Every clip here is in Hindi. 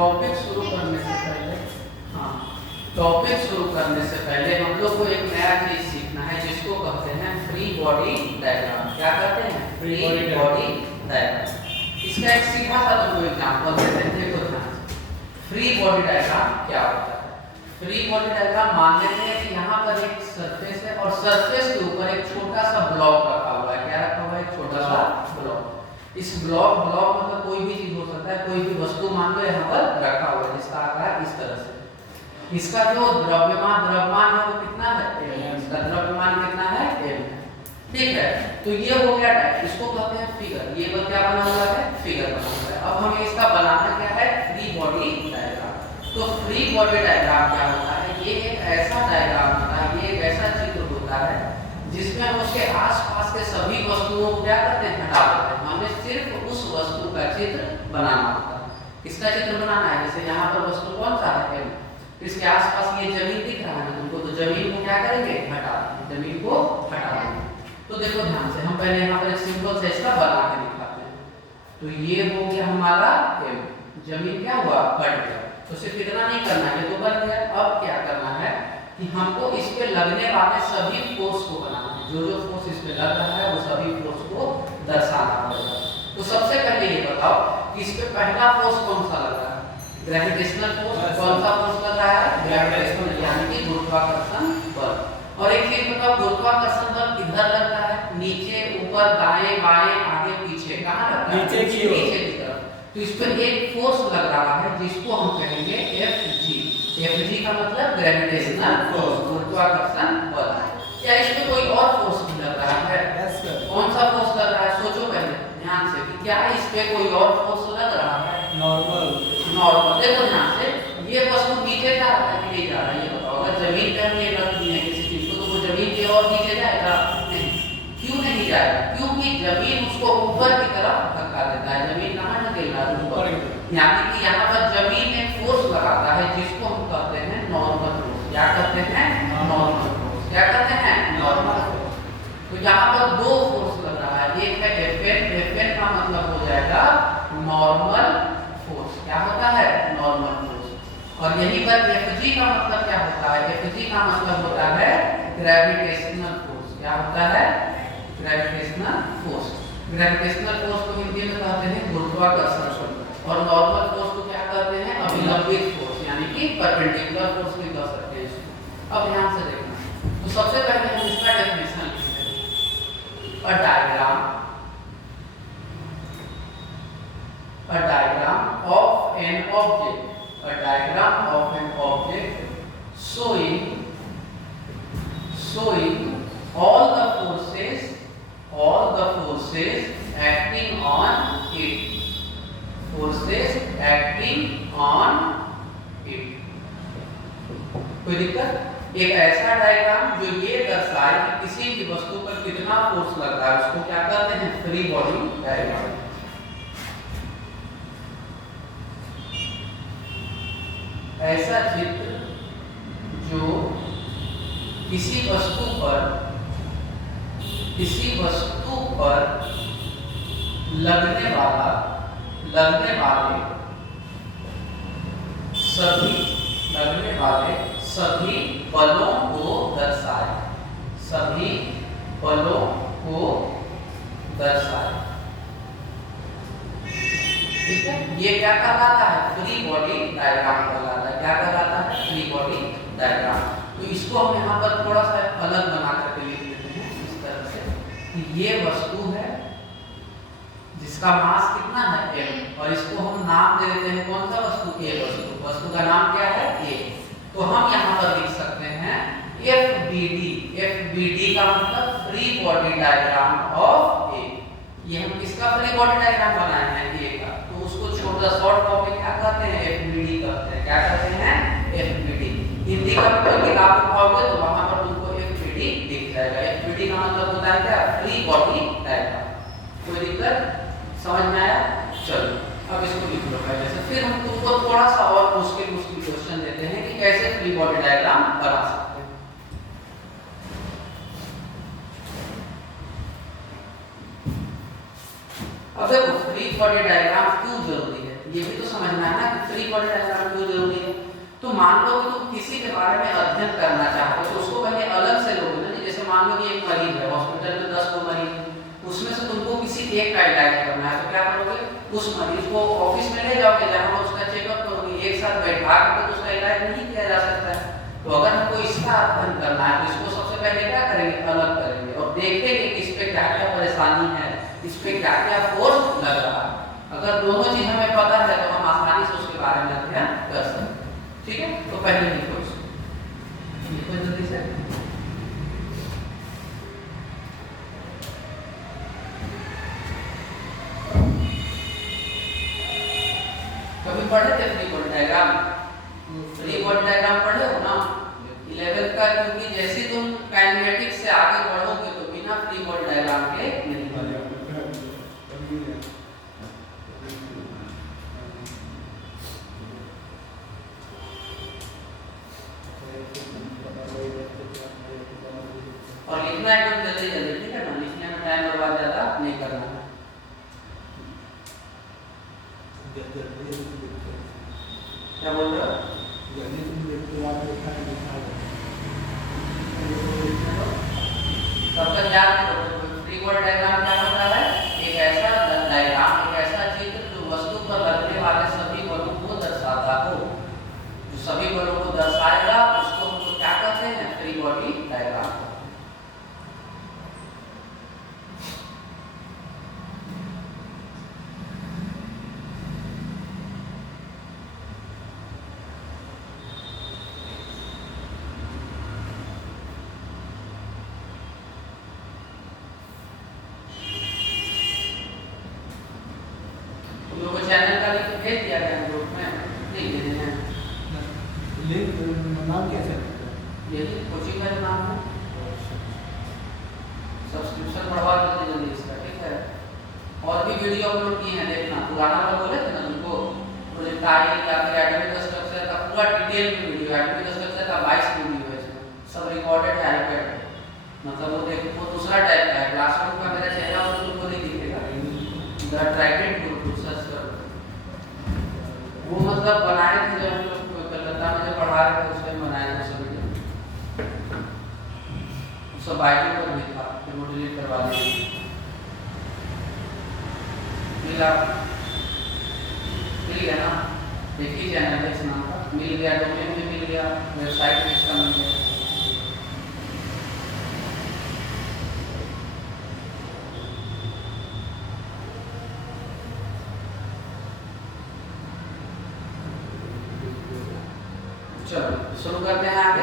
टॉपिक शुरू करने से पहले टॉपिक शुरू करने से पहले हम लोग को एक नया चीज सीखना है जिसको कहते हैं फ्री बॉडी डायग्राम। क्या कहते हैं? Free body diagram. इसका एक सीधा सा तुमको एग्जांपल देते हैं, देखो ध्यान से। फ्री बॉडी डायग्राम क्या होता है? फ्री बॉडी डायग्राम मान लेते हैं कि यहाँ पर एक सरफेस है और सरफेस के ऊपर एक छोटा सा ब्लॉक रखा हुआ है। क्या रखा हुआ है? एक छोटा सा ब्लॉक। इस ब्लॉक मतलब कोई भी चीज हो सकता है, कोई भी वस्तु मान लो यहाँ पर रखा हुआ है जिसका आकार इस तरह से। इसका जो द्रव्यमान है वो कितना है? m। इसका द्रव्यमान कितना है? m है। ठीक है, तो ये हो गया टाइप, इसको कहते हैं फिगर। ये वो क्या बना हुआ है? फिगर बना हुआ है। अब हमें इसका बनाना क्या है? Free body diagram. तो फ्री बॉडी डायग्राम क्या होता है? ये एक ऐसा डायग्राम होता है, ये एक ऐसा चित्र होता है जिसमें हम उसके आसपास के सभी वस्तुओं को क्या करते हैं? हटा देते हैं। हमें सिर्फ उस वस्तु का चित्र बनाना होता है। किसका चित्र बनाना है? जैसे यहाँ पर वस्तु कौन सा है? इसके आसपास ये जमीन दिख रहा है तुमको, तो जमीन को क्या करेंगे? हटा देंगे। जमीन को हटा देंगे। तो देखो ध्यान से, हम पहले यहाँ पर एक सिंपल से इसका बना के दिखाते हैं। तो ये हो गया हमारा m। जमीन क्या हुआ? हट गया। तो सिर्फ इतना नहीं करना है, तो बन गया। अब क्या करना है कि हमको इस पे लगने वाले सभी फोर्स को बनाना है। जो फोर्स इस पे लग रहा है वो सभी फोर्स को दर्शाना पड़ेगा। तो सबसे पहले ये बताओ कि इस पे पहला फोर्स कौन सा लग रहा है? Gravitational force. कौन सा फोर्स लग रहा है? ग्रेविटेशनल, यानी कि गुरुत्वाकर्षण बल। और एक चीज बताओ, गुरुत्वाकर्षण बल किधर लगता है? नीचे, ऊपर, दाएं, बाएं, आगे, पीछे। कहाँ लगता है? नीचे की तरफ। तो इस पर एक फोर्स लग रहा है जिसको हम कहेंगे Fg। Fg का मतलब ग्रेविटेशनल फोर्स, गुरुत्वाकर्षण बल। क्या इस पे कोई और फोर्स भी लग रहा है? कौन सा फोर्स लग रहा है? सोचो पहले ध्यान से कि क्या इस पे कोई और फोर्स लग रहा है? नॉर्मल। देखो ध्यान से, ये वस्तु नीचे जा रहा है कि नहीं जा रहा है? ये बताओ। अगर जमीन पे हम ये रख दिए हैं किसी चीज को, तो वो जमीन के और नीचे जाएगा? नहीं। क्यों नहीं जाएगा? क्योंकि जमीन उसको ऊपर की तरफ धक्का देता है। जमीन कहाँ ढकेल रहा है? ऊपर। यानी कि यहाँ पर जमीन एक फोर्स लगाता है जिसको हम कहते हैं नॉर्मल फोर्स। क्या कहते हैं? Normal force. क्या कहते हैं? Normal force. तो यहाँ पर दो फोर्स लग रहा है, एक है Fn। Fn का मतलब हो जाएगा नॉर्मल फोर्स। क्या होता है? Normal force. और यहीं पर Fg का मतलब क्या होता है? Fg का मतलब होता है ग्रेविटेशनल फोर्स। क्या होता है? Gravitational force. ग्रेविटेशनल फोर्स को हिंदी में कहते हैं गुरुत्वाकर्षण बल। और नॉर्मल फोर्स को क्या कहते हैं? अभिलंबित फोर्स, यानी कि परपेंडिकुलर फोर्स भी कह सकते हैं इसको। अब ध्यान से देखना, तो सबसे पहले हम इसका डेफिनेशन लिखते हैं। A diagram of an object, a diagram of an object showing all the forces acting on it, कोई दिक्कत? एक ऐसा डायग्राम जो ये दर्शाए कि किसी भी वस्तु पर कितना फोर्स लग रहा है, उसको क्या कहते हैं? Free body diagram. ऐसा चित्र जो किसी वस्तु पर लगने वाले सभी बलों को दर्शाए। ठीक है, ये क्या कहलाता है? फ्री बॉडी डायग्राम कहलाता है। क्या कहलाता है? Free body diagram. तो इसको हम यहाँ पर थोड़ा सा अलग बना करके लिख देते हैं इस तरह से कि ये वस्तु है जिसका मास कितना है? m। और इसको हम नाम दे देते हैं कौन सा वस्तु? A वस्तु। वस्तु का नाम क्या है? A। तो हम यहाँ पर लिख सकते हैं FBD। FBD का मतलब free body diagram of A। ये हम किसका फ्री बॉडी डायग्राम बनाए हैं? A का। तो उसको छोटा शॉर्ट फॉर्म में क्या कहते हैं? FBD कहते हैं। क्या कहते हैं? FBD। हिंदी का कोई किताब उठाओगे तो वहां पर तुमको FBD दिख जाएगा। FBD का मतलब होता है क्या? Free body diagram. कोई दिक्कत? समझ में आया? चलो अब इसको लिख लो पहले से, फिर हम तुमको थोड़ा सा और मुश्किल क्वेश्चन देते हैं कि कैसे फ्री बॉडी डायग्राम बना सकते हैं। अब देखो फ्री बॉडी डायग्राम क्यों जरूरी है? ये भी तो समझना है ना कि फ्री बॉडी डायग्राम क्यों जरूरी है। तो मान लो कि तुम किसी के बारे में अध्ययन करना चाहते हो तो उसको पहले अलग से लोगे ना। जैसे मान लो कि एक मरीज है, हॉस्पिटल में 10 गो मरीज, उसमें से तुमको किसी एक का इलाज करना है, तो क्या करोगे, उस मरीज को ऑफिस में ले जाओगे जहाँ उसका चेकअप करोगे, एक साथ बैठा कर तो उसका इलाज नहीं किया जा सकता है। तो अगर हमको इसका अध्ययन करना है तो इसको सबसे पहले क्या करेंगे, अलग करेंगे और देखेंगे कि इस पे क्या क्या परेशानी है, इस पे क्या क्या फोर्स लग रहा है। अगर दोनों चीज हमें पता है तो हम आसानी से उसके बारे में अध्ययन कर सकते हैं। ठीक है, तो पहले लिखो जल्दी से। कभी पढ़े थे free body diagram? Free body diagram पढ़े हो ना 11th का, क्योंकि जैसे तुम काइनेमेटिक्स से आगे बढ़ोगे तो बिना फ्री बॉडी डायग्राम के नहीं बढ़ोगे। और लिखना एकदम जल्दी जल्दी, ठीक है ना, लिखने में टाइम बर्बाद ज्यादा नहीं करना है। क्या बोल रहे हो? तब तक याद करो फ्री बॉडी डायग्राम क्या होता है, एक ऐसा डायग्राम, एक ऐसा चित्र जो वस्तु पर लगने वाले सभी बलों को दर्शाता हो, जो सभी बलों को दर्शाएगा उसको हम लोग क्या कहते हैं, फ्री बॉडी डायग्राम। चैनल का लिंक भेज दिया गया ग्रुप में, नहीं भेजे हैं लिंक, नाम कैसे है? यही कोचिंग का नाम है। सब्सक्रिप्शन बढ़वा देते जल्दी इसका, ठीक है। और भी वीडियो अपलोड किए हैं, देखना। पुराना वाला बोले थे ना तुमको, प्रोजेक्ट आई या फिर एटॉमिक स्ट्रक्चर का पूरा डिटेल में वीडियो, एटॉमिक स्ट्रक्चर का 22 वीडियो है, सब रिकॉर्डेड है आईपैड पे। मतलब वो देखो, वो दूसरा टाइप का है, क्लासरूम का मेरा चेहरा वो तुमको नहीं दिखेगा, द ट्राइडेंट ग्रुप सर्च करो। वो मतलब बनाए थे जब हम लोग कलकत्ता में जब पढ़ा रहे थे उस टाइम बनाए थे सब वीडियो, सब आईडी पर भी था, फिर वो डिलीट करवा दिए। मिला, मिल गया ना, एक ही चैनल है इस नाम का, मिल गया, डोमेन भी मिल गया, वेबसाइट भी इसका मिल गया। चलो शुरू करते हैं आगे।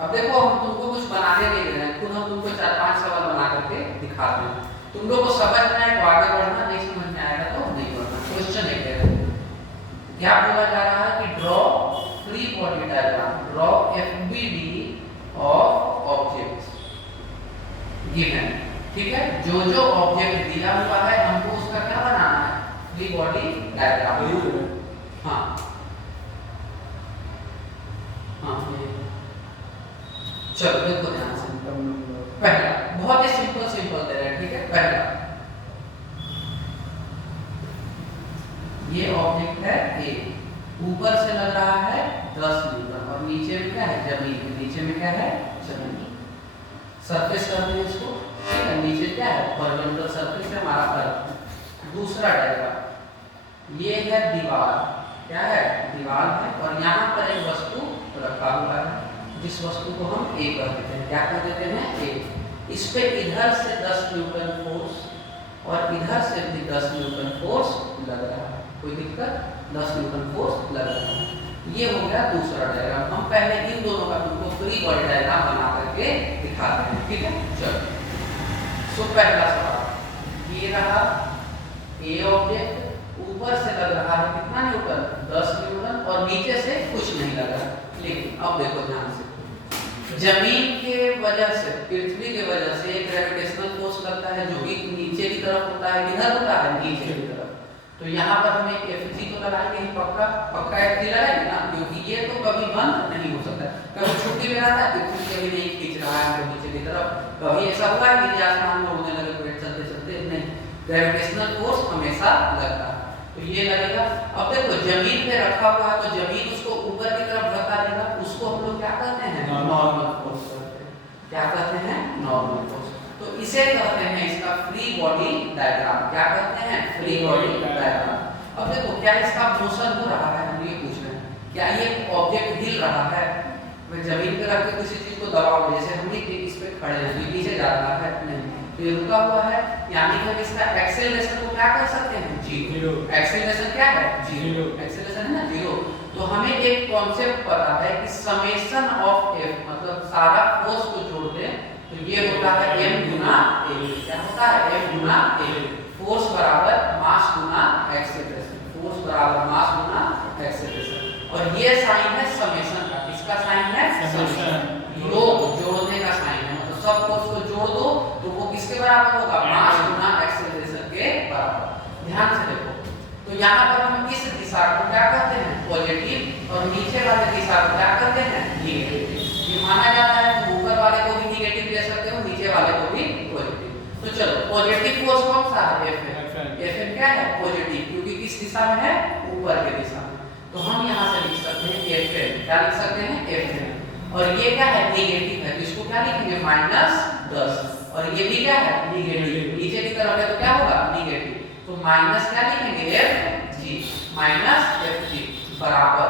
अब देखो हम तुमको कुछ बनाने नहीं दे रहे हैं, खुद हम तुमको 4-5 सवाल बना करके दिखाते हैं। तुम लोग को समझना है तो आगे बढ़ना, नहीं समझ में आएगा तो नहीं बढ़ना। क्वेश्चन एक है, क्या बोला जा रहा है कि draw free body diagram, draw FBD of objects given. ठीक है, जो जो ऑब्जेक्ट दिया हुआ है हमको उसका क्या बनाना है, फ्री बॉडी डायग्राम। हाँ हाँ, चलो देखो ध्यान से। पहला बहुत ही सिंपल दे रहे हैं, ठीक है। पहला ये ऑब्जेक्ट है ए, ऊपर से लग रहा है 10 न्यूटन और नीचे में क्या है, जमीन में, नीचे में क्या है, जमीन। सरफेस करते हैं इसको, ठीक है। नीचे क्या है, हॉरिजॉन्टल सरफेस है हमारा अर्थ। दूसरा डायग्राम, ये है दीवार, क्या है, दीवार है, और यहाँ पर एक वस्तु रखा हुआ है, जिस वस्तु को हम ए कह देते हैं। क्या कह देते हैं, ए। इस पे इधर से 10 न्यूटन फोर्स और इधर से भी 10 न्यूटन फोर्स लग रहा है, कोई दिक्कत, 10 न्यूटन फोर्स लग रहा है। ये हो गया दूसरा डायग्राम। हम पहले इन दोनों का तुमको फ्री बॉडी डायग्राम बना करके दिखाते हैं, ठीक है। चलो सो पहला सवाल ये रहा, ए ऑब्जेक्ट ऊपर से लग रहा है कितना न्यूटन, 10 न्यूटन, और नीचे से कुछ नहीं लग रहा। लेकिन अब देखो ध्यान से, जमीन के वजह से, पृथ्वी के वजह से एक ग्रेविटेशनल फोर्स लगता है जो कि नीचे की तरफ होता है, किधर होता है, नीचे की तरफ। तो यहाँ पर हम एक Fg तो लगाएंगे, पक्का Fg लगाएंगे ना, क्योंकि ये तो कभी बंद नहीं हो सकता। कभी छुट्टी में रहता है, पृथ्वी कभी नहीं खींच रहा है नीचे की तरफ, कभी ऐसा हुआ है कि आसमान में उड़ने लगे पेड़ चलते चलते, नहीं, ग्रेविटेशनल फोर्स हमेशा लगता है। तो ये लगेगा। अब देखो जमीन पे रखा हुआ है तो जमीन उसको ऊपर की तरफ धक्का देगा, उसको हम लोग क्या कहते हैं? नॉर्मल फोर्स कहते हैं। क्या कहते हैं? Normal force. तो इसे कहते हैं इसका फ्री बॉडी डायग्राम। क्या कहते हैं? Free body diagram. अब देखो क्या इसका मोशन हो रहा है, हम ये पूछ रहे हैं, क्या ये ऑब्जेक्ट हिल रहा है? मैं जमीन पे रख के किसी चीज को दबाओ, जैसे हम इस पे खड़े हैं तो नीचे जा रहा है, नहीं, तो ये रुका हुआ है, यानी कि हम इसका एक्सेलरेशन को क्या कर सकते हैं? जीरो। एक्सेलरेशन क्या है? जीरो। एक्सेलरेशन है ना जीरो। तो हमें एक कॉन्सेप्ट पता है कि समेशन ऑफ एफ, मतलब सारा फोर्स को जोड़ दें तो ये होता है m गुना a। क्या होता है? m Guna a। फोर्स बराबर मास गुना एक्सेलरेशन। फोर्स बराबर मास गुना एक्सेलरेशन। और ये साइन है समेशन का। किसका साइन है? समेशन। योग जोड़ने का साइन है, मतलब सब फोर्स को जोड़ दो तो वो किसके बराबर होगा? मास गुना एक्सेलरेशन के बराबर। ध्यान से देखो, तो यहाँ पर हम इस दिशा को क्या कहते हैं? पॉजिटिव। और नीचे वाले दिशा को क्या कहते हैं? नेगेटिव। ये माना जाता है कि ऊपर वाले को भी नेगेटिव ले सकते हो, नीचे वाले को भी पॉजिटिव। तो चलो पॉजिटिव फोर्स कौन सा है? Fn क्या है? पॉजिटिव, क्योंकि किस दिशा में है? ऊपर के दिशा में। तो हम यहाँ से लिख सकते हैं Fn। क्या लिख सकते हैं? Fn। और ये क्या है? नेगेटिव है, तो इसको क्या लिखेंगे? -10। और ये भी क्या है? नेगेटिव। नीचे की तरफ है तो क्या होगा? नेगेटिव। तो माइनस क्या लिखेंगे? Fg माइनस Fg बराबर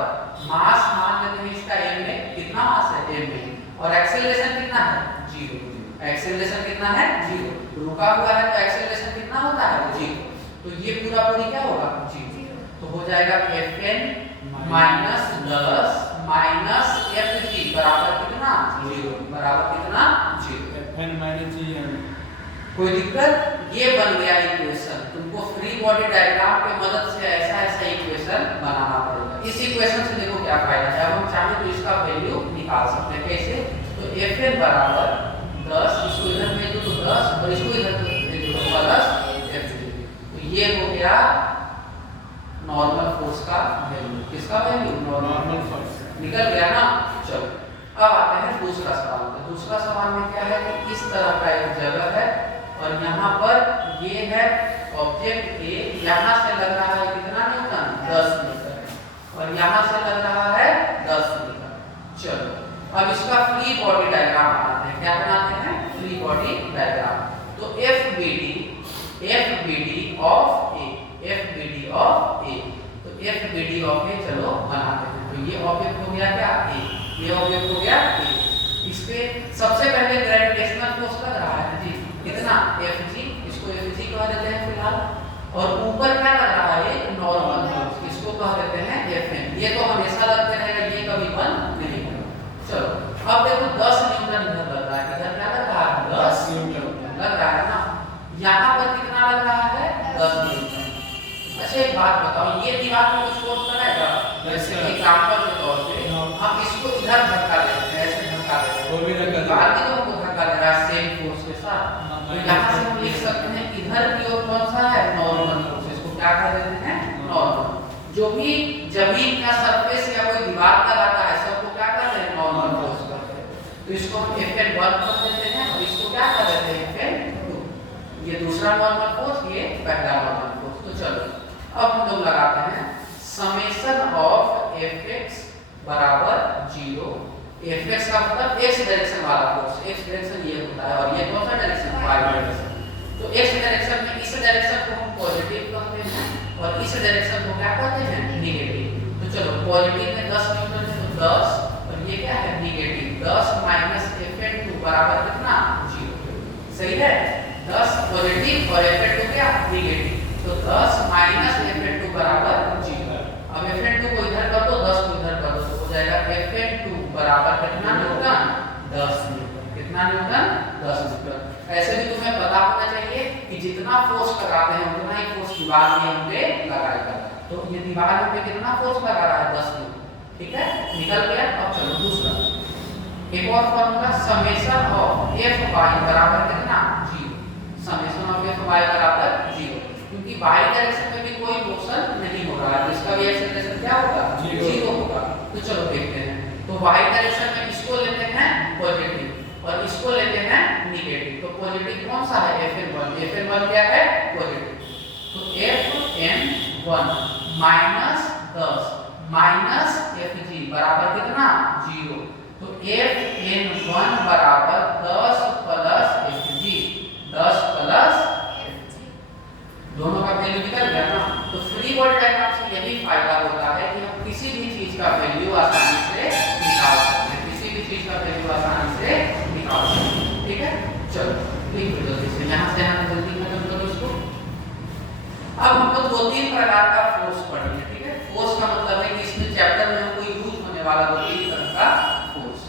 मास मान लेते हैं इसका m में। कितना मास है? m में। और एक्सेलरेशन कितना है? 0। एक्सेलरेशन कितना है? 0। रुका हुआ है तो एक्सेलरेशन कितना होता है? 0। तो ये पूरा पूरी क्या होगा? 0। तो हो जाएगा Fn -10 माइनस Fg बराबर कितना? 0। बराबर कितना? 0। Fn -g है। कोई दिक्कत? ये बन गया इक्वेशन। तुमको फ्री बॉडी डायग्राम की मदद से ऐसा इक्वेशन बनाना पड़ेगा। इस इक्वेशन से देखो क्या फायदा है। अब हम चाहें तो इसका वैल्यू निकाल सकते हैं। कैसे? तो Fn बराबर 10, इसको इधर भेज दो तो 10 और इसको इधर भेज दो तो +Fg। तो ये हो गया नॉर्मल फोर्स का वैल्यू। किसका वैल्यू? Normal force. निकल गया ना? चलो अब आते हैं दूसरा सवाल पे। दूसरा सवाल में क्या है कि इस तरह का एक जगह है और यहाँ पर ये है ऑब्जेक्ट A, यहाँ से लग रहा है कितना न्यूटन? 10 न्यूटन। और यहाँ से लग रहा है 10 न्यूटन। चलो अब इसका फ्री बॉडी डायग्राम बनाते हैं। क्या बनाते हैं? Free body diagram. तो FBD of A, FBD of A, तो FBD ऑफ A चलो बनाते हैं। तो ये ऑब्जेक्ट हो गया क्या? A। ये ऑब्जेक्ट हो गया A। इस पे सबसे पहले ग्रेविटेशनल फोर्स लग रहा है जी, कितना? Fg। इसको Fg कह देते हैं फिलहाल। और ऊपर क्या लग रहा है? नॉर्मल फोर्स, इसको कह देते हैं Fn। ये तो हमेशा लगते रहेगा, ये कभी बंद नहीं होगा। चलो अब देखो 10 न्यूटन इधर लग रहा है। इधर क्या लग रहा है? 10 न्यूटन लग रहा है ना। यहाँ पर कितना लग रहा है? 10 न्यूटन। अच्छा एक बात बताओ, ये दीवार में कुछ फोर्स लगाएगा? जैसे एग्जांपल के तौर पे हम इसको इधर धक्का देते हैं, ऐसे धक्का देते हैं, वो भी धक्का दीवार की तो हमको धक्का दे रहा है सेम फोर्स के साथ। तो यहाँ से हम लिख सकते हैं इधर की ओर कौन सा है? Normal force. इसको क्या कह देते हैं? नॉर्मल। जो भी जमीन का सरफेस या कोई दीवार का रहता है सबको क्या कहते हैं? नॉर्मल फोर्स कहते हैं। तो इसको हम Fn1 कर देते हैं और इसको क्या कह देते हैं? Fn2। ये दूसरा नॉर्मल फोर्स, ये पहला नॉर्मल फोर्स। तो चलो अब हम लोग लगाते हैं समेशन ऑफ Fx बराबर 0। Fx का मतलब x डायरेक्शन वाला फोर्स। x डायरेक्शन ये होता है और ये कौन सा डायरेक्शन? y direction. तो x डायरेक्शन में इस डायरेक्शन को हम पॉजिटिव कहते हैं और इस डायरेक्शन को क्या कहते हैं? नेगेटिव। तो चलो पॉजिटिव में 10 न्यूटन है तो 10 और ये क्या है? नेगेटिव। 10 माइनस Fn2 बराबर कितना? 0। सही है? 10 पॉजिटिव और Fn2 क्या? नेगेटिव। तो 10 माइनस Fn2 बराबर 0। अब Fn2 को इधर कर दो, 10 को इधर कर दो तो हो जाएगा Fn2 बराबर कितना न्यूटन? 10 न्यूटन। कितना न्यूटन? 10 न्यूटन। ऐसे भी तुम्हें पता होना चाहिए कि जितना फोर्स लगाते हैं उतना ही फोर्स दीवार में हम पे लगाएगा। तो ये दीवार पे कितना फोर्स लगा रहा है? 10 न्यूटन। ठीक है, निकल गया। अब चलो दूसरा एक और फॉर्मूला, समेशन ऑफ Fy बराबर कितना? 0। समेशन ऑफ Fy बराबर 0, क्योंकि y डायरेक्शन में भी कोई मोशन नहीं हो रहा है तो इसका भी एक्सेलरेशन क्या होगा? 0 होगा। तो चलो देखते हैं। तो y डायरेक्शन में इसको लेते हैं पॉजिटिव और इसको लेते हैं नेगेटिव। तो पॉजिटिव कौन सा है? Fn1। Fn1 क्या है? पॉजिटिव। तो Fn 1 माइनस 10 माइनस Fg बराबर कितना 0। तो Fn1 बराबर 10 प्लस Fg 10 प्लस दोनों का वैल्यू निकल गया ना। तो फ्री बॉडी डायग्राम से यही फायदा होता है कि हम किसी भी चीज का वैल्यू आसानी से निकाल सकते हैं, किसी भी चीज का वैल्यू आसानी से निकाल सकते हैं। ठीक है, चलो लिख दो जल्दी से, यहाँ से हम जल्दी खत्म करो इसको। अब हम लोग 2-3 प्रकार का फोर्स पढ़ेंगे। ठीक है, फोर्स का मतलब है कि इसमें चैप्टर में हमको यूज होने वाला 2-3 तरह का फोर्स।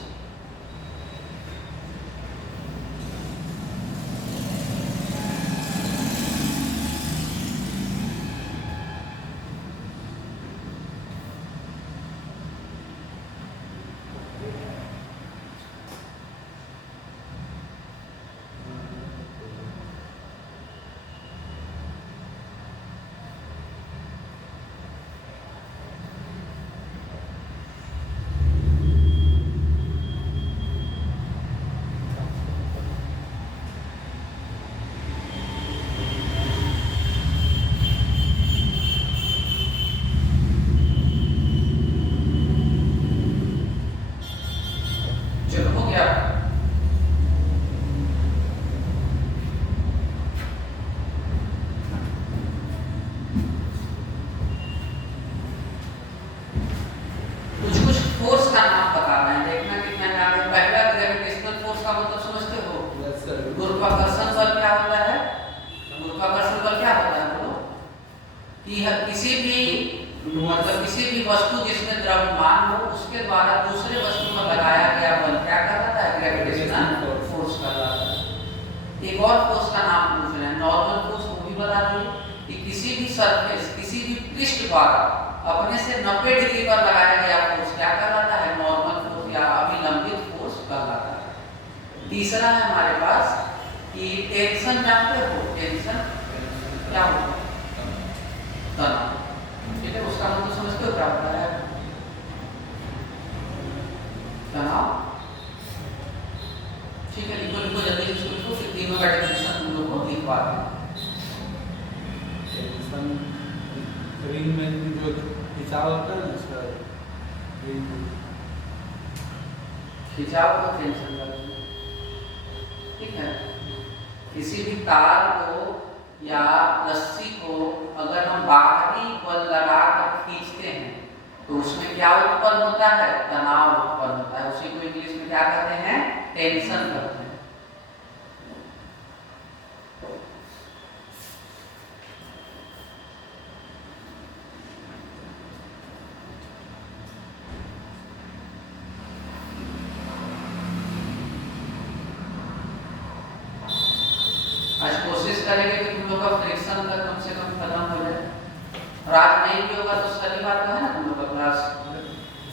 किसी भी वस्तु जिसमें द्रव्यमान हो उसके द्वारा दूसरे वस्तु पर लगाया गया बल क्या कहलाता है? ग्रेविटेशनल फोर्स कहलाता है। एक और फोर्स का नाम पूछ रहे हैं, नॉर्मल फोर्स, वो भी बता दिए कि किसी भी सरफेस, किसी भी पृष्ठ द्वारा अपने से 90 डिग्री पर लगाया गया फोर्स क्या कहलाता है? नॉर्मल फोर्स या अभिलंबित फोर्स कहलाता है। तीसरा है हमारे पास कि टेंशन जानते हो? टेंशन क्या होता है? तनाव। ठीक है, उसका मतलब समझते हो क्या होता है? तनाव। ठीक है, लिखो लिखो जल्दी इसको लिखो, फिर तीनों का डेफिनेशन तुम लोग को लिख पाते हैं। टेंशन रिंग में जो खिंचाव होता है ना, उसका खिंचाव को टेंशन कहते हैं। ठीक है, किसी भी तार को या रस्सी को अगर हम बाहरी बल लगाकर खींचते हैं तो उसमें क्या उत्पन्न होता है? तनाव उत्पन्न होता है। उसी को इंग्लिश में क्या कहते हैं? टेंशन कहते हैं। आज कोशिश करेंगे कि तुम लोग का फ्रिक्शन का कम से कम खत्म हो जाए। और आज नहीं भी होगा तो शनिवार को है ना तुम लोग का क्लास,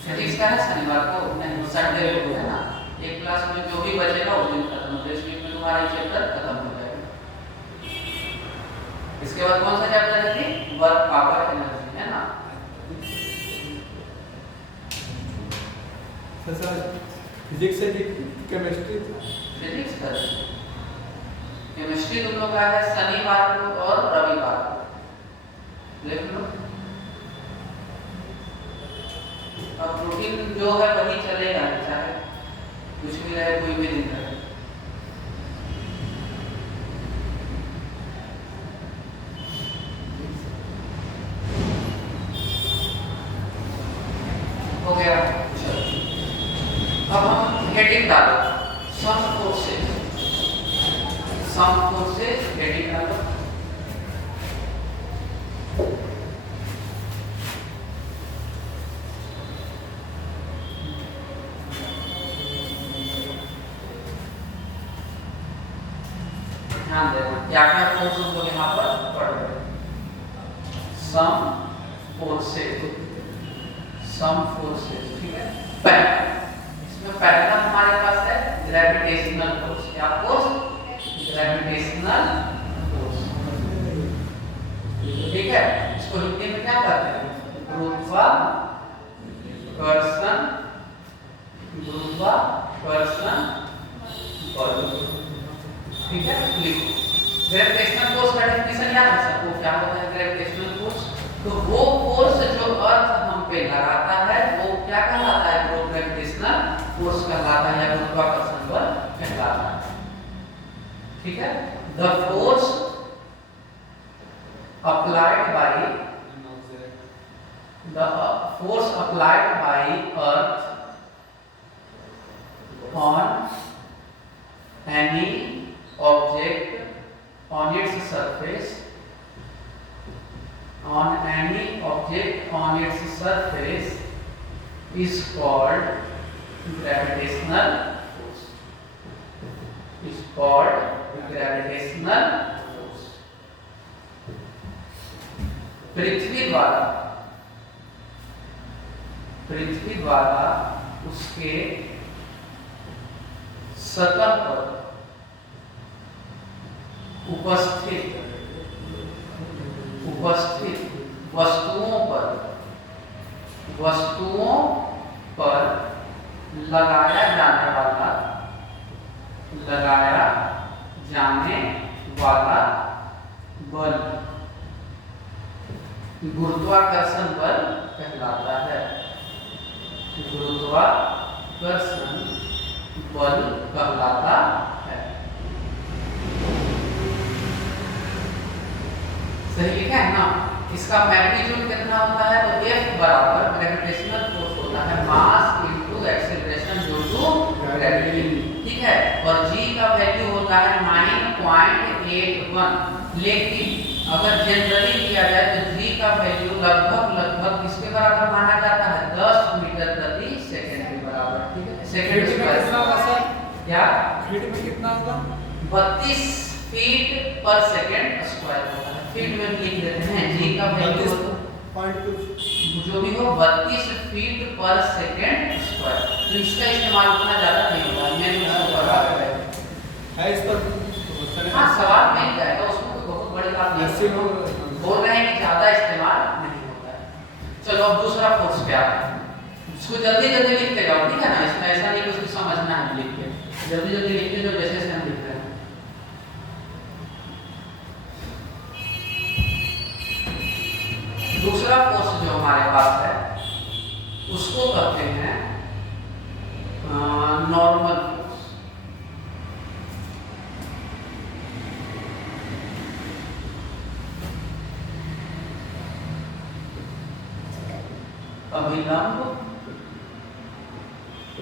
फिजिक्स का है शनिवार को, नहीं संडे को है ना। एक क्लास में जो भी बचेगा उस दिन खत्म हो जाए, इस वीक में तुम्हारा चैप्टर खत्म हो जाएगा। इसके बाद कौन सा चैप्टर है? वर्क पावर एनर्जी, है ना। सर फिजिक्स से केमिस्ट्री था, फिजिक्स का केमिस्ट्री तुम लोग का है शनिवार को और रविवार को, लिख लो। अब रूटीन जो है वही चलेगा, चाहे कुछ भी रहे, कोई भी दिन रहे। हो गया, चलो। अब हम हेडिंग डालो, सम फोर्सेस, सम फोर्सेस हेडिंग डालो। ध्यान देना क्या क्या फोर्स हम लोग यहाँ पर पढ़ रहे हैं। सम फोर्सेस, सम फोर्सेस, ठीक है। पहला, इसमें पहला हमारे पास है ग्रेविटेशनल फोर्स। क्या फोर्स? Gravitational force. ठीक है, इसको हिंदी में क्या कहते हैं? गुरुत्वाकर्षण, गुरुत्वाकर्षण बल। ठीक है, लिखो। ग्रेविटेशनल फोर्स का डेफिनेशन याद है सबको? क्या होता है ग्रेविटेशनल फोर्स? तो वो फोर्स जो अर्थ हम पे लगाता है वो क्या कहलाता है? ग्रेविटेशनल फोर्स कहलाता है या गुरुत्वाकर्षण बल कहलाता है। ठीक है। The force applied by earth on any object on its surface is called gravitational force. पृथ्वी द्वारा उसके सतह पर उपस्थित वस्तुओं पर लगाया जाने वाला बल गुरुत्वाकर्षण बल कहलाता है। गुरुत्वाकर्षण बल कहलाता है। सही लिखा है ना? इसका मैग्नीट्यूड कितना होता है? तो F बराबर ग्रेविटेशनल फोर्स होता है mass into acceleration due to gravity. ठीक है। और G का वैल्यू होता है 9.81। लेकिन अगर जनरली लिया जाए तो G का वैल्यू लगभग किसके बराबर माना जाता है? 10 मीटर प्रति सेकंड के बराबर। ठीक है। सेकंड स्क्वायर क्या फीट में कितना होगा? 32 फीट पर सेकंड स्क्वायर होता है। फीट में लिख देते हैं। G का वैल्यू जो भी हो 32 फीट पर सेकंड स्क्वायर। तो इसका इस्तेमाल उतना ज्यादा नहीं होगा। मैं है इस पर हाँ सवाल मिल जाएगा, उसमें कोई बहुत बड़ी बात नहीं। बोल रहे हैं कि ज्यादा इस्तेमाल नहीं होता है। चलो अब दूसरा फोर्स क्या है? इसको जल्दी लिखते जाओ। ठीक है ना? इसमें ऐसा नहीं कुछ समझना है लिख के, जल्दी लिखते जाओ जैसे हम लिख रहे हैं। दूसरा फोर्स जो हमारे पास है उसको कहते हैं नॉर्मल फोर्स। अभिलंब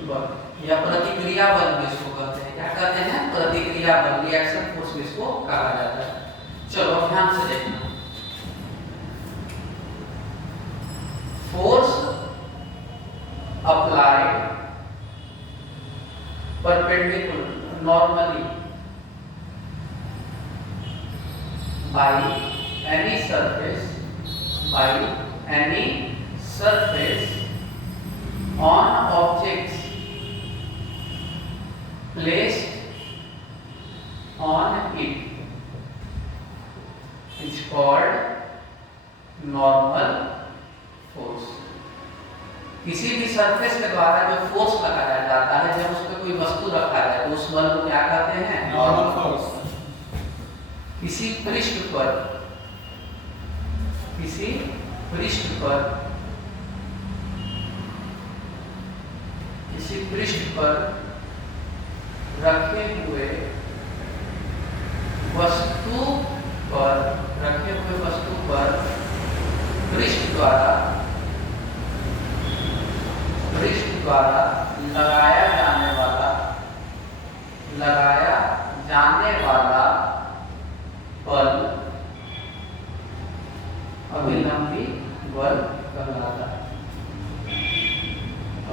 बल या प्रतिक्रिया बल भी इसको कहते हैं। क्या कहते हैं? प्रतिक्रिया बल, रिएक्शन फोर्स भी इसको कहा जाता है। चलो ध्यान से देखना। Force applied perpendicular normally by any surface on objects placed on it is called normal force। किसी भी सरफेस के द्वारा जो फोर्स लगाया जाता है, जब उस पर कोई वस्तु रखा जाए तो उस बल को क्या कहते हैं? Normal force. किसी पृष्ठ पर रखे हुए वस्तु पर पृष्ठ द्वारा लगाया जाने वाला बल अभिलंबी बल कहलाता है।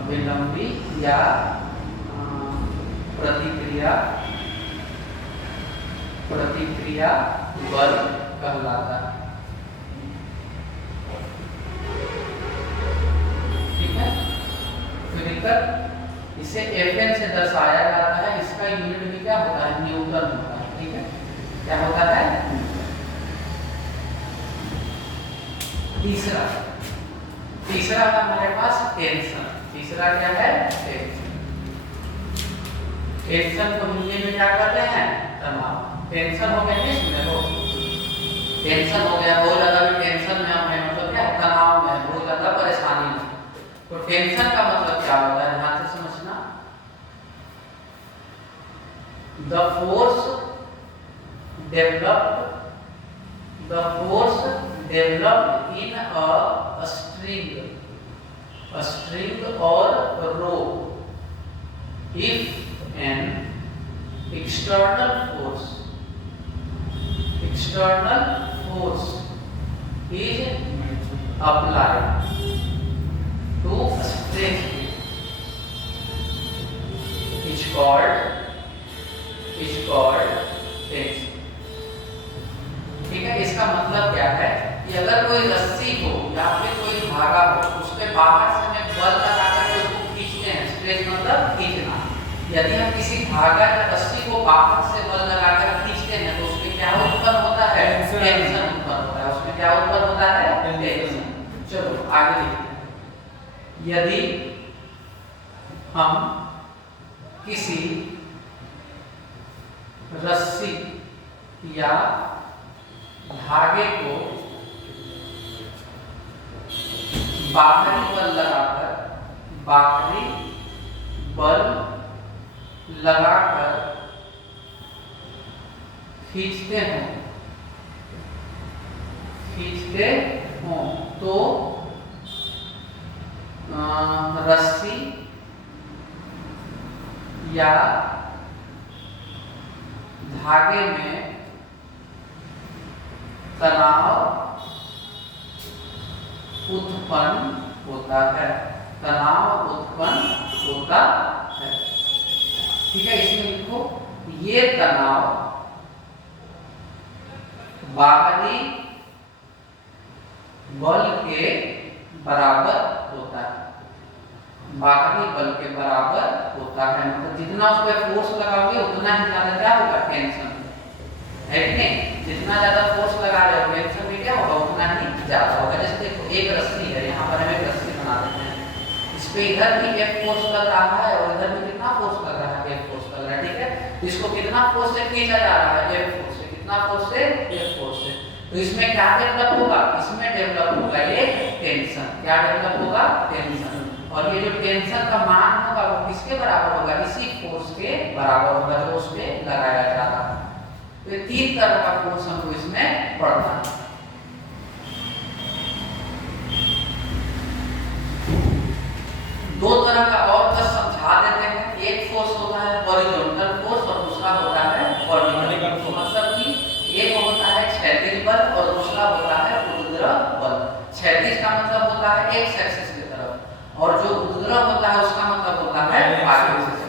अभिलंबी या प्रतिक्रिया बल कहलाता है। ठीक है। फिर इसे Fn से दर्शाया जाता है। इसका यूनिट भी क्या होता है? न्यूटन होता है। ठीक है। क्या होता है? तीसरा हमारे पास टेंशन। तीसरा क्या है? टेंशन को हिंदी में क्या कहते हैं? तनाव। टेंशन हो गया, इसमें टेंशन हो गया, बहुत ज्यादा भी टेंशन में हम हैं, मतलब क्या The force developed in a string or rope if an external force is applied to a string is called tension। ठीक है, इसका मतलब क्या है कि अगर कोई रस्सी हो या फिर कोई धागा हो, उस पे बाहर से हमें बल लगाकर के उसको खींचते हैं, स्ट्रेच मतलब खींचना। यदि हम किसी धागा या रस्सी को बाहर से बल लगाकर खींचते हैं तो उसमें क्या उत्पन्न होता है? टेंशन उत्पन्न होता है। उसमें क्या उत्पन्न होता है? टेंशन। चलो आगे देखते हैं। यदि हम किसी रस्सी या धागे को बाहरी बल लगाकर खींचते हों तो रस्सी या धागे में तनाव उत्पन्न होता है। ठीक है, इसमें लिखो ये तनाव बाहरी बल के बराबर होता है। मतलब जितना उस पर फोर्स लगाओगे उतना ही ज्यादा क्या होगा? टेंशन है कि नहीं? जितना ज्यादा फोर्स लगा रहे हो टेंशन भी क्या होगा? उतना ही ज्यादा होगा। जैसे देखो एक रस्सी है, यहाँ पर हम एक रस्सी बना देते हैं, इस पे इधर भी F फोर्स लग रहा है और इधर भी कितना फोर्स लग रहा है? F फोर्स लग रहा है। ठीक है, इसको कितना फोर्स से खींचा जा रहा है? F फोर्स से। कितना फोर्स से? F फोर्स से। तो इसमें क्या डेवलप होगा? इसमें डेवलप होगा ये टेंशन। क्या डेवलप होगा? टेंशन। और ये जो टेंशन का मान होगा वो किसके बराबर होगा? इसी फोर्स के बराबर होगा जो उस पे लगाया जा रहा है। तो ये तीन तरह का फोर्स हमको इसमें पढ़ना है। दो तरह का और बस समझा देते हैं। एक फोर्स होता है हॉरिजॉन्टल फोर्स और दूसरा होता है वर्टिकल फोर्स। मतलब कि एक होता है क्षैतिज बल और दूसरा होता है ऊर्ध्वाधर बल। क्षैतिज का मतलब होता है एक्स एक्सिस की तरफ और जो ऊर्ध्वाधर होता है उसका मतलब होता है वाई एक्सिस।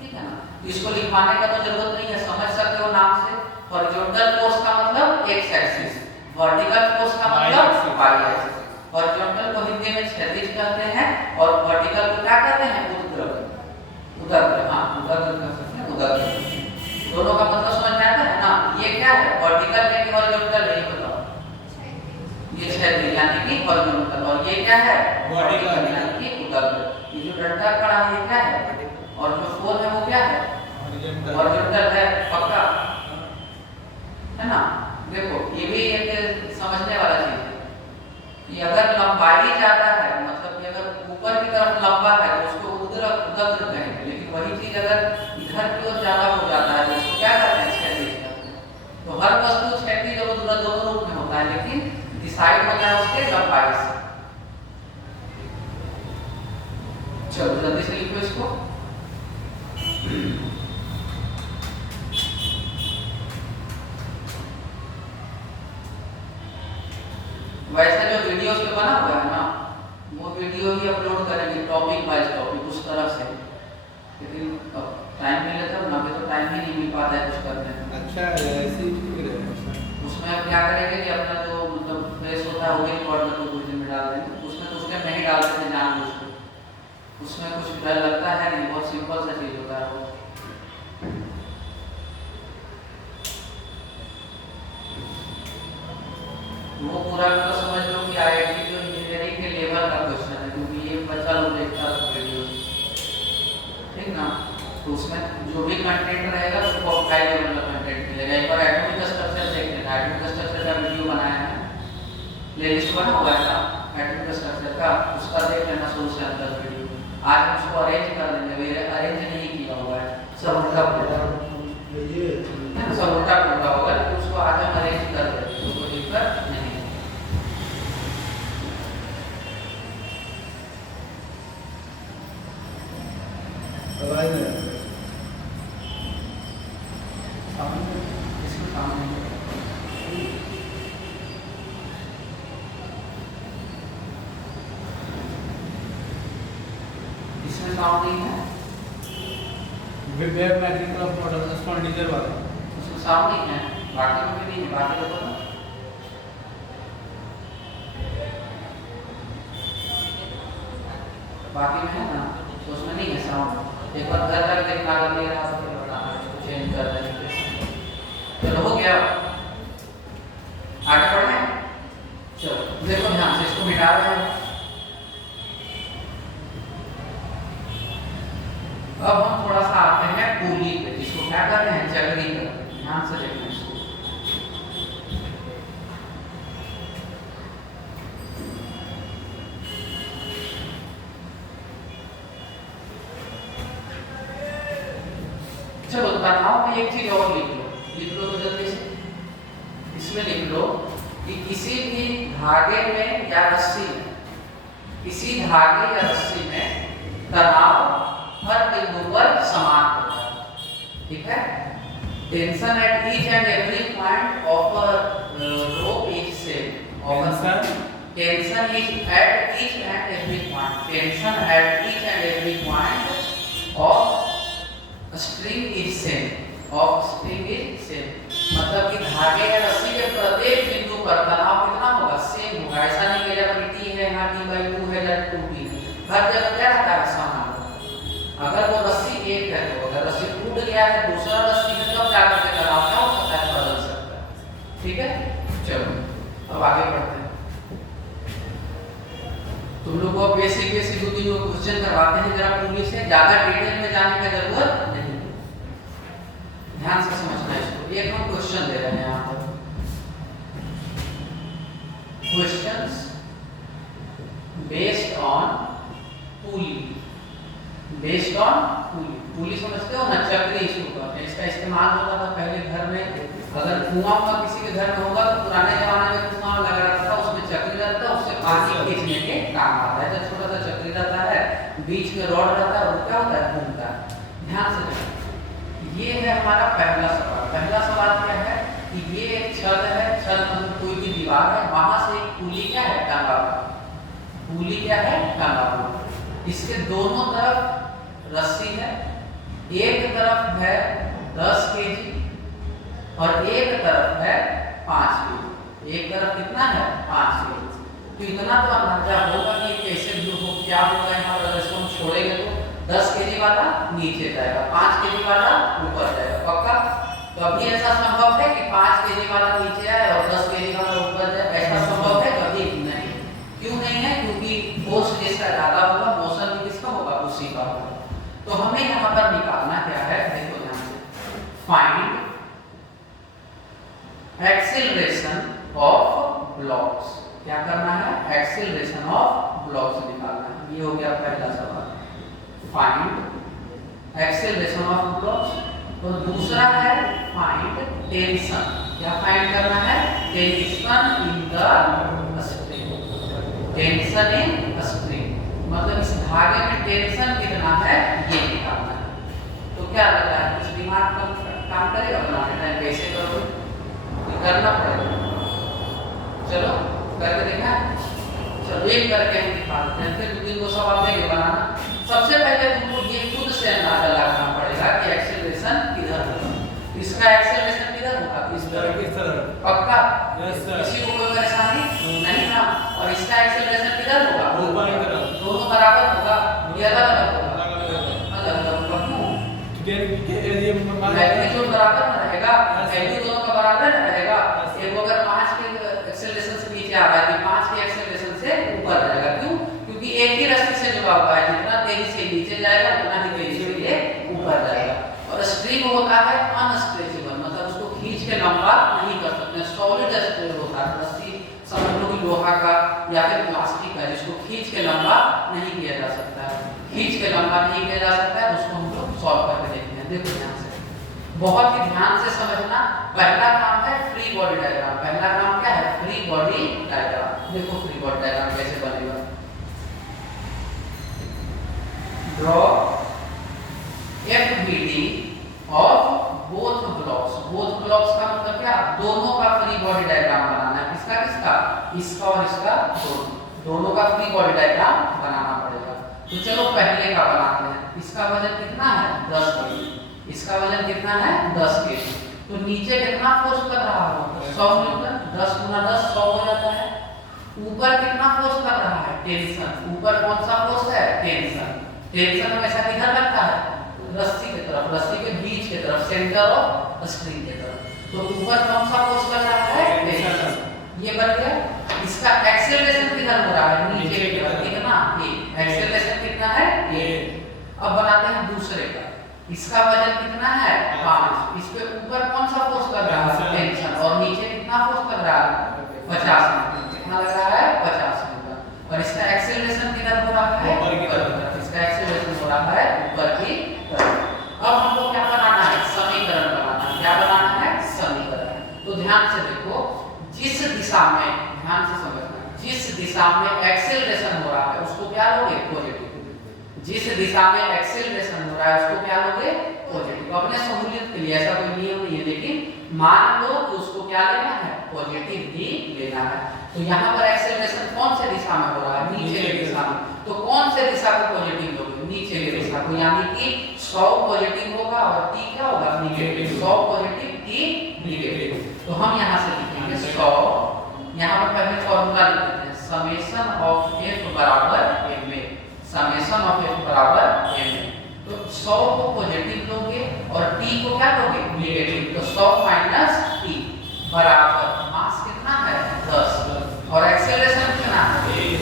ठीक है ना, इसको लिखवाने का तो जरूरत नहीं है, समझ सकते हो नाम से। हॉरिजॉन्टल फोर्स का मतलब एक्स एक्सिस, वर्टिकल फोर्स का मतलब वाई एक्सिस। हॉरिजॉन्टल को हिंदी में क्षैतिज कहते हैं और वर्टिकल को क्या कहते हैं? ऊर्ध्वाधर। हाँ, ऊर्ध्वाधर कह सकते हैं, ऊर्ध्वाधर। दोनों का मतलब समझ में आता है ना? ये क्या है? वर्टिकल है कि हॉरिजॉन्टल है? ये बताओ। ये क्षैतिज यानी कि हॉरिजॉन्टल और ये क्या है? वर्टिकल यानी कि ऊर्ध्वाधर। ये जो डंडा खड़ा है ये क्या है? और जो फोर है वो क्या है? हॉरिजॉन्टल है। पक्का है ना? देखो ये भी एक समझने वाला चीज है कि अगर लंबाई ज्यादा है, मतलब कि अगर ऊपर की तरफ लंबा है तो उसको ऊर्ध्वाधर कहेंगे, लेकिन वही चीज अगर इधर की ओर ज्यादा हो जाता है तो उसको क्या कहते हैं? क्षैतिज कहते हैं। तो हर वस्तु क्षैतिज और ऊर्ध्वाधर दोनों रूप में होता है, लेकिन डिसाइड होता है उसके लंबाई से। चलो जल्दी से लिखो इसको। वैसे जो वीडियोस पे बना हुआ है ना, वो वीडियो ही अपलोड करेंगे टॉपिक बाय टॉपिक उस तरह से, लेकिन टाइम मिले तब ना, तो टाइम ही नहीं मिल पाता है कुछ करने में। अच्छा ऐसे ही ठीक रहेगा। उसमें अब क्या करेंगे कि अपना जो मतलब फेस होता है वो भी रिकॉर्ड करके कुछ दिन में डाल देंगे। उसमें तो उसके नहीं डालते हैं जानबूझ के, उसमें कुछ डर लगता है नहीं, बहुत सिंपल सा चीज होता है वो। वो पूरा तो समझ लो कि आईआईटी जो इंजीनियरिंग के लेवल का क्वेश्चन है, क्योंकि ये बच्चा लोग देखता है वीडियो, ठीक ना? तो उसमें जो भी कंटेंट रहेगा वो बहुत हाई लेवल का कंटेंट मिलेगा। एक बार एटॉमिक स्ट्रक्चर देख लेना, एटॉमिक स्ट्रक्चर का वीडियो बनाया है, प्लेलिस्ट बना हुआ है ना एटॉमिक स्ट्रक्चर का, उसका देख लेना शुरू से अंत तक वीडियो। आज हम उसको अरेंज कर देंगे, अरेंज नहीं किया हुआ है सब, मतलब इसमें साउंड नहीं है, वेब मैजिकल मॉडल फर्नीचर वाला उसमें साउंड नहीं है, बाकी में भी नहीं है, बाकी लोगों में बाकी में है ना, तो उसमें नहीं है साउंड। एक बार घर जाकर देखना, अगर नहीं रहा तो फिर बताना, इसको चेंज कर देंगे। चलो हो गया, आगे बढ़े। चलो देखो ध्यान से, इसको मिटा रहे हैं। अब हम थोड़ा सा आते हैं पुली पे, जिसको क्या करते हैं, चक्री करते हैं। ध्यान से देखना इसको। चलो तनाव में एक चीज और लिख लो तो जल्दी से। इसमें लिख लो कि किसी भी धागे में या रस्सी में, किसी धागे या रस्सी में तनाव हर बिंदु पर समान होता है। ठीक है, tension at each and every point of a rope is same. Tension is at each and every point, tension at each and every point of string is same, of string is same. मतलब कि धागे या रस्सी के प्रत्येक बिंदु पर तनाव कितना होगा, सेम होगा। ऐसा नहीं कि जब टी है यहाँ t/2 है या 2t, हर जगह क्या रहता है, समान। अगर वो रस्सी एक है तो अगर रस्सी टूट गया है दूसरा रस्सी में, तब जाकर के तनाव क्या हो सकता है, बदल सकता है। ठीक है, चलो अब आगे बढ़ते हैं। तुम लोग को बेसिक 2-3 क्वेश्चन करवाते हैं जरा पुली से, ज्यादा डिटेल में जाने की जरूरत नहीं, ध्यान से समझना इसको। एक हम क्वेश्चन दे रहे हैं यहाँ पर, questions based on pulley, based on pulley. Pulley समझते हो ना, चक्री इसको कहते हैं। इसका इस्तेमाल होता था पहले घर में, अगर कुआं हुआ किसी के घर में होगा तो पुराने जमाने में कुआं लगा रहता था, उसमें चक्री रहता है, उससे पानी खींचने के काम आता है। तो छोटा सा चक्री रहता है, बीच में रॉड रहता है, और क्या होता है, घूमता है। ध्यान से देखो, ये है हमारा पहला सवाल। पहला सवाल क्या है कि ये एक छत है, छत मतलब कोई भी दीवार है, वहां से एक पुली क्या है, टंगा हुआ। पुली क्या है, टंगा हुआ। इसके दोनों तरफ रस्सी है, एक तरफ है 10 केजी और एक तरफ है 5 केजी। एक तरफ कितना है, 5 केजी। तो इतना तो अंदाजा होगा कि कैसे ग्रुप हो, क्या होगा यहाँ पर। इसको हम छोड़ेंगे तो 10 केजी वाला नीचे जाएगा, 5 केजी वाला ऊपर जाएगा, पक्का। तो अभी ऐसा संभव है कि 5 केजी वाला नीचे आए और 10 केजी वाला ऊपर जाए, ऐसा संभव है कभी नहीं। क्यों नहीं है, क्योंकि फोर्स जिसका ज्यादा होगा, मोशन भी किसका होगा, उसी का होगा। तो हमें यहाँ पर निकालना क्या है, देखो ध्यान से, फाइंड एक्सीलरेशन ऑफ ब्लॉक्स। क्या करना है, एक्सीलरेशन ऑफ ब्लॉक्स निकालना है। ये हो गया पहला सवाल, फाइंड एक्सीलरेशन ऑफ ब्लॉक्स। और दूसरा है फाइंड टेंशन। क्या फाइंड करना है, tension in the spring, tension in spring. मतलब इस धागे में टेंशन कितना है, ये निकालना है। तो क्या लग रहा है, कुछ दिमाग का काम करेगा बनाने टाइम, कैसे करोगे, करना पड़ेगा। चलो करके देखना, चलो एक करके हम निकालते हैं, फिर 2-3 को सवाल देंगे बनाना। सबसे पहले तुमको ये खुद से अंदाजा लगाना पड़ेगा कि एक्सेलरेशन किधर होगा। इसका एक्सेलरेशन किधर होगा, इस तरह, पक्का। किसी को कोई परेशानी नहीं ना। और इसका एक्सेलरेशन किधर होगा, ऊपर की तरफ। दोनों बराबर होगा, ये अलग अलग होगा, अलग अलग होगा। मैग्नीट्यूड बराबर ना रहेगा, वैल्यू दोनों का बराबर ना रहेगा। एक अगर 5 के एक्सेलरेशन से नीचे आ रहा है, तो 5 के एक्सेलरेशन से ऊपर रहेगा। क्यों, क्योंकि एक ही रस्सी से जुड़ा हुआ है, जितना तेजी से नीचे जाएगा उतना ही तेजी से ये ऊपर जाएगा। और स्प्रिंग होता है अनस्ट्रेचेबल, मतलब उसको खींच के लंबा नहीं कर सकते। सॉलिड स्प्रिंग होता है, रस्सी समझ लो कि लोहा का या फिर प्लास्टिक का, जिसको खींच के लंबा नहीं किया जा सकता है। खींच के लंबा नहीं किया जा सकता है, उसको हम लोग सॉल्व करके देखते हैं। देखो ध्यान से, बहुत ही ध्यान से समझना। पहला काम है फ्री बॉडी डायग्राम। पहला काम क्या है, फ्री बॉडी डायग्राम। देखो फ्री बॉडी डायग्राम कैसे बनेगा, draw FBD of both blocks. Both blocks का मतलब क्या दोनों का फ्री बॉडी डायग्राम बनाना है। किसका किसका? इसका और इसका, दोनों का फ्री बॉडी डायग्राम बनाना पड़ेगा। तो चलो पहले का बनाते हैं। इसका वजन कितना है? 10 केजी। इसका वजन कितना है? 10 केजी। तो नीचे कितना फोर्स कर रहा है? 100 न्यूटन। 10 गुना 10 100 हो जाता है। ऊपर कितना फोर्स कर रहा है? टेंशन। ऊपर कौन सा फोर्स है? टेंशन। टेंशन हमेशा किधर लगता है? रस्सी की तरफ, रस्सी के बीच की तरफ, सेंटर ऑफ स्प्रिंग की तरफ। तो ऊपर कौन सा फोर्स लग रहा है? टेंशन। ये बन गया। इसका एक्सेलरेशन किधर हो रहा है? नीचे की तरफ। कितना? ए। एक्सेलरेशन कितना है? ए। अब बनाते हैं दूसरे का। इसका वजन कितना है? 5। इस पे ऊपर कौन सा फोर्स लग रहा है? टेंशन। और नीचे कितना फोर्स लग रहा है? 50 न्यूटन। कितना लग रहा है? 50 न्यूटन। और इसका एक्सेलरेशन किधर हो रहा है? ऊपर की तरफ। इसका एक्सेलरेशन हो रहा है ऊपर की तरफ। अब हमको क्या बनाना है? समीकरण बनाना है। क्या बनाना है? समीकरण। तो ध्यान से देखो, जिस दिशा में, ध्यान से समझना, जिस दिशा में एक्सेलरेशन हो रहा है उसको क्या लोगे? पॉजिटिव। जिस दिशा में एक्सेलरेशन हो रहा है उसको क्या लोगे? पॉजिटिव। अपने सहूलियत के लिए, ऐसा कोई नियम नहीं है, लेकिन मान लो कि उसको क्या लेना है? पॉजिटिव ही लेना है। तो यहाँ पर एक्सेलरेशन कौन से दिशा में हो रहा है? नीचे की दिशा में। तो कौन से दिशा को पॉजिटिव लोगे? नीचे की दिशा को। यानी कि 100 पॉजिटिव होगा और t क्या होगा? नेगेटिव। 100 positive, t negative. तो हम यहाँ से लिखेंगे 100। यहाँ पर पहले फॉर्मूला लिख देते हैं, समेशन ऑफ f बराबर ma। समेशन ऑफ f बराबर ma। तो 100 को पॉजिटिव लोगे और t को क्या लोगे? नेगेटिव। तो 100 माइनस t बराबर मास कितना है? 10। और एक्सेलरेशन कितना है?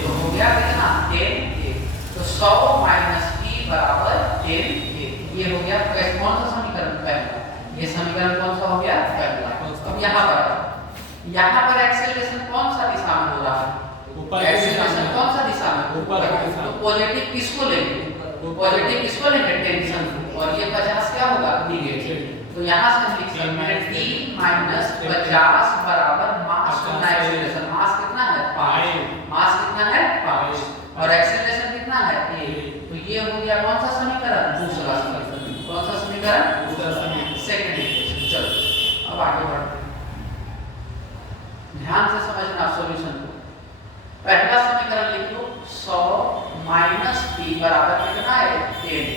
तो हो गया कितना? 10a। तो 100 माइनस t बराबर 10a। ये हो गया कौन सा समीकरण? पहला। ये समीकरण कौन सा हो गया? पहला। अब यहाँ पर एक्सेलरेशन कौन सा दिशा में हो रहा है? ऊपर। एक्सेलरेशन कौन सा दिशा में? ऊपर। तो पॉजिटिव किसको लेंगे? पॉजिटिव किसको लेंगे? टेंशन को। और ये 50 क्या होगा? नेगेटिव। तो यहाँ से लिख सकते हैं t माइनस 50 बराबर मास गुना एक्सेलरेशन। मास कितना है? 5। मास कितना है? 5। और एक्सेलरेशन कितना है? a। तो ये हो गया कौन सा समीकरण? दूसरा समीकरण। कौन सा समीकरण? दूसरा समीकरण, सेकंड इक्वेशन। चलो अब आगे बढ़ते हैं। ध्यान से समझना सॉल्यूशन को। पहला समीकरण लिख लो, 100 माइनस t बराबर कितना है? 10।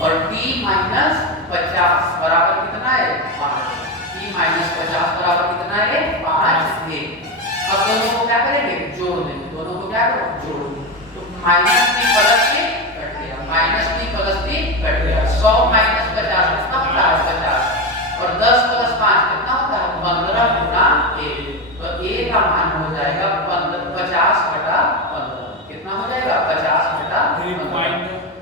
और t माइनस 50 बराबर कितना है? 5। t माइनस 50 बराबर कितना है? 5a। अब दोनों को क्या करेंगे? जोड़ देंगे। दोनों को क्या करो? जोड़ देंगे। तो minus t plus t cut गया। Minus t plus t cut गया। 100 माइनस 50 कितना होता है? 50। और 10 प्लस 5 कितना होता है? 15 गुना a। तो a का मान हो जाएगा 50 बटा 15। कितना हो जाएगा? 50 बटा 15।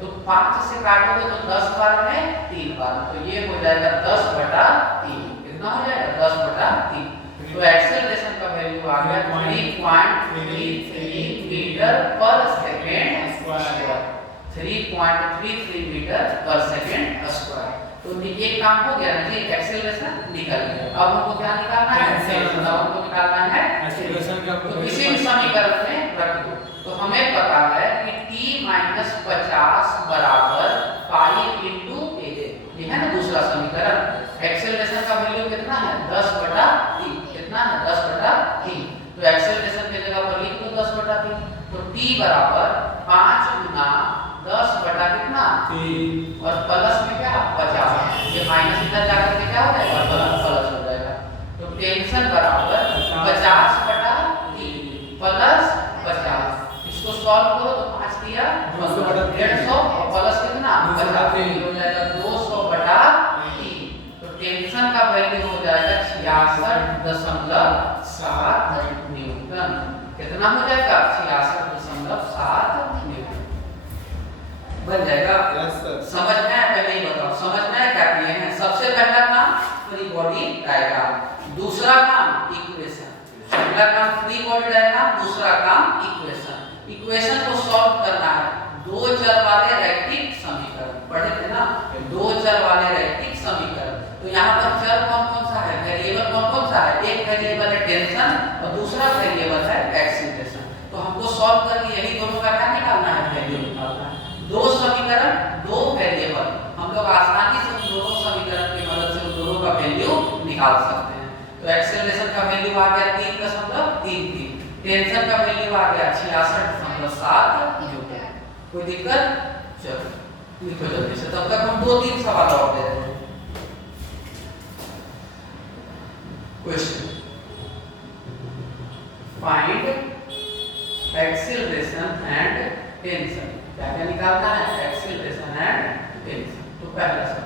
तो 5 से काटोगे तो 10 बार में 3 बार। तो ये हो जाएगा 10 बटा 3। कितना हो जाएगा? 10 बटा 3। तो एक्सेलरेशन का वैल्यू आ गया 3.33 मीटर पर सेकंड स्क्वायर। 3.33 मीटर पर सेकंड स्क्वायर। तो ये काम हो गया ना जी, एक्सेलरेशन निकल गया। अब हमको क्या निकालना है? एक्सेलरेशन। अब हमको निकालना है एक्सेलरेशन का। तो किसी भी समीकरण में रख दो। तो हमें पता है कि t माइनस 50 बराबर 5 इंटू a। ये है ना दूसरा समीकरण। एक्सेलरेशन का वैल्यू कितना है? 10 बटा 3। कितना है? 10 बटा 3। तो एक्सेलरेशन की जगह पर लिख दो 10 बटा 3। तो t बराबर 5 गुना 10 बटा कितना? 3। और प्लस में क्या? 50। ये माइनस इधर जाकर के क्या हो जाएगा? प्लस हो जाएगा। तो टेंशन बराबर 50 बटा 3 प्लस 50। इसको सॉल्व करो तो 5 दिया 150 और प्लस कितना? 50 हो जाएगा 200 बटा 3। तो टेंशन का वैल्यू हो जाएगा 66.7 न्यूटन। कितना हो जाएगा? 66.7 न्यूटन बन जाएगा। समझना है? पहले ही बताओ समझना है क्या किए हैं। सबसे पहला काम फ्री बॉडी डायग्राम, दूसरा काम इक्वेशन। पहला काम फ्री बॉडी डायग्राम, दूसरा काम इक्वेशन। इक्वेशन को सॉल्व करना है। दो चर वाले रैखिक समीकरण पढ़े थे ना? दो चर वाले रैखिक समीकरण। तो यहाँ पर चर कौन कौन सा है? वेरिएबल कौन कौन सा है? एक वेरिएबल है टेंशन और दूसरा वेरिएबल है एक्सीलरेशन। तो हमको सॉल्व करके यही दोनों का क्या निकालना है? वैल्यू निकालना है। दो समीकरण, दो वेरिएबल, हम लोग आसानी से उन दोनों समीकरण की मदद से उन दोनों का वैल्यू निकाल सकते हैं। तो एक्सेलरेशन का वैल्यू आ गया 3.33, टेंशन का वैल्यू आ गया 66.7 न्यूटन। कोई दिक्कत? चलो लिखो जल्दी से, तब तक हम 2-3 सवाल और दे रहे हैं। Question, find acceleration and tension. क्या क्या निकालना है? Acceleration and tension. तो पहला सवाल,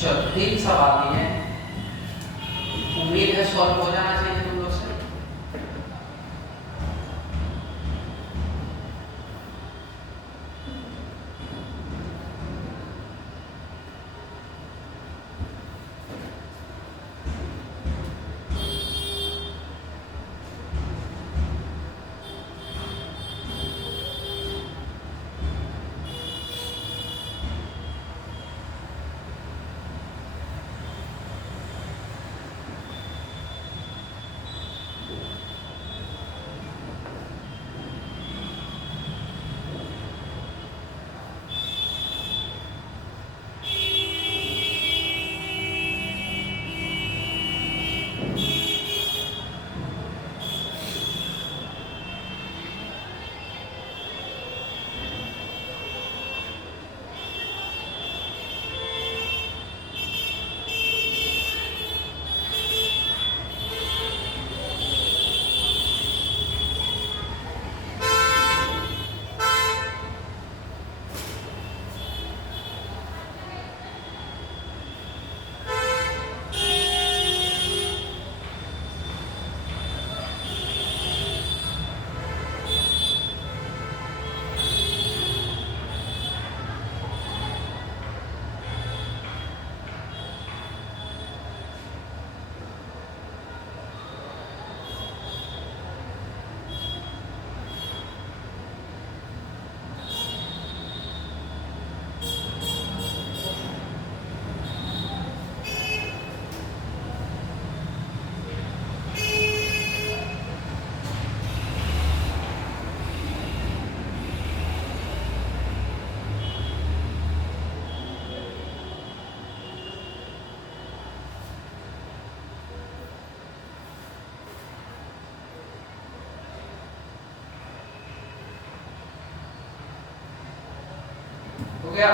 चलो 3 सवाल दिए हैं, उम्मीद है सॉल्व हो जाना चाहिए तुम लोग से। हो गया?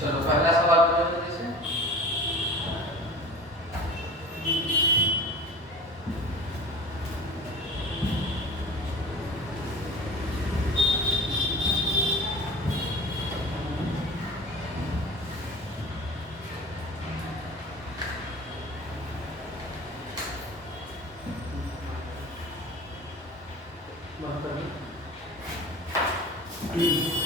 चलो पहला सवाल करो जल्दी से। बंद करिए।